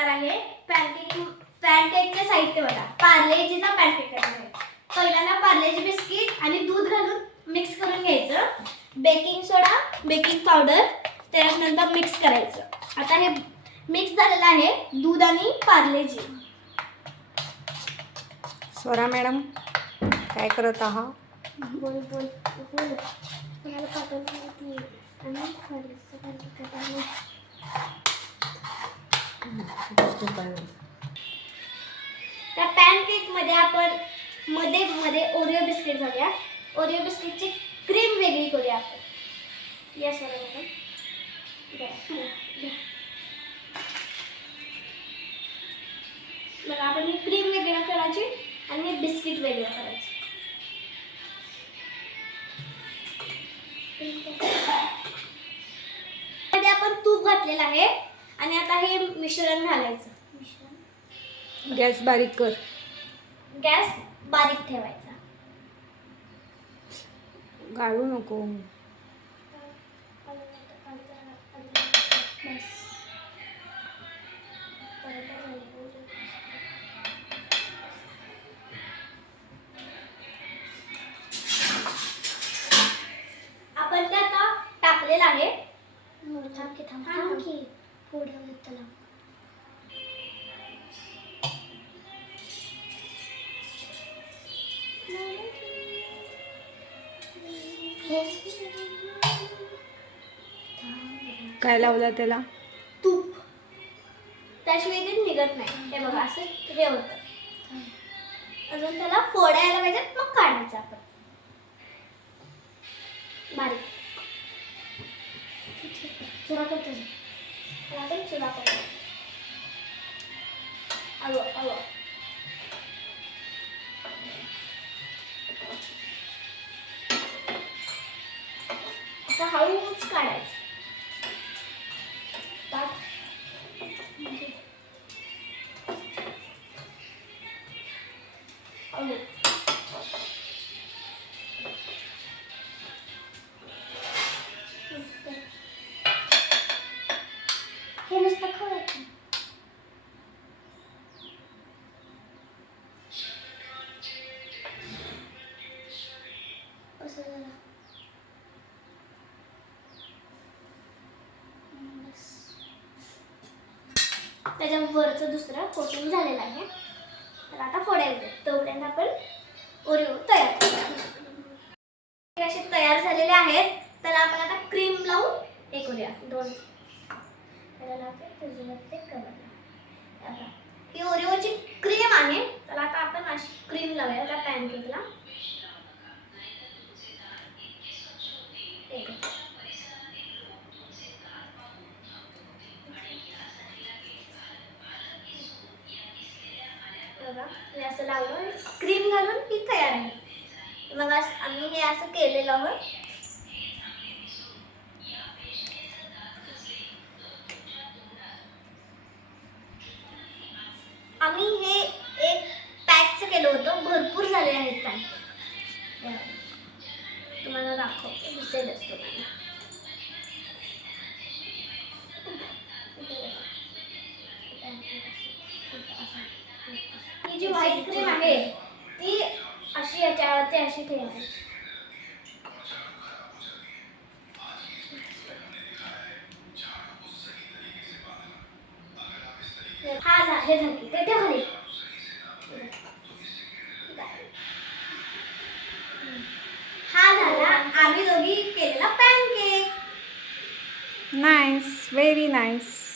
करणार आहे पॅनकेकचे साहित्य बघा. पार्लेजीचा पॅनकेक करणार आहे. पहिल्यांदा पार्लेजी बिस्किट आणि दूध घालून मिक्स करून घ्यायचं. बेकिंग सोडा, बेकिंग पावडर त्यानंतर मिक्स करायचं. आता हे मिक्स झालेलं आहे दूध आणि पार्लेजी. स्वरा मॅडम काय करत आहात? बोल बोल बोल. मला पाठवून माहिती आणि त्या पॅनकेक मध्ये आपण मध्ये ओरिओ बिस्किट घालूया. ओरिओ बिस्किटची क्रीम वेगळी करूया आपण. Yes madam. मग आपण ही क्रीम वेगळी करायची आणि हे बिस्किट वेगळं करायचं. मध्ये आपण तूप घातलेलं आहे आणि आता हे मिश्रण घालायचं. गॅस बारीक कर. गॅस बारीक ठेवायचा. गाळू नको. आपण ते आता टाकलेलं आहे. थांब की पुढे त्याला. काय लावलं त्याला? तूप. त्याशिवाय ते निघत नाही. हे बघा असं हे होतं. अजून त्याला फोडायला पाहिजेत मग काढायचं आपण बारीक. चुरा करतो. आपण चुरा करतो. आलो. आता हळूच काढायचं. हे नुसतं खवळायचं. असं झालं. त्याच्यावरचं दुसरं कोटिंग झालेलं आहे. तर आता फोडायचं. तोपर्यंत आपण ओरिओ तयार करूया. असे तयार झालेले आहेत. त्याला आपण आता क्रीम लावून हे करूया. ही ओरिओची क्रीम आहे. त्याला आता आपण अशी क्रीम लावूया त्या पॅनकेकला. हे असं लावलं क्रीम घालून ही तयार आहे. मग आम्ही हे असं केलेलं आहोत. आम्ही हे एक पॅकचं केलं होतं. भरपूर झाले आहेत पॅक. तुम्हाला दाखवते. दिसेलच तुम्हाला. ही जी व्हाईट क्रीम आहे ती अशी याच्यावरती अशी ठेवायची. हा झाले ते खाली. हा झाला आम्ही दोघी केलेला पॅनकेक. Nice, very nice.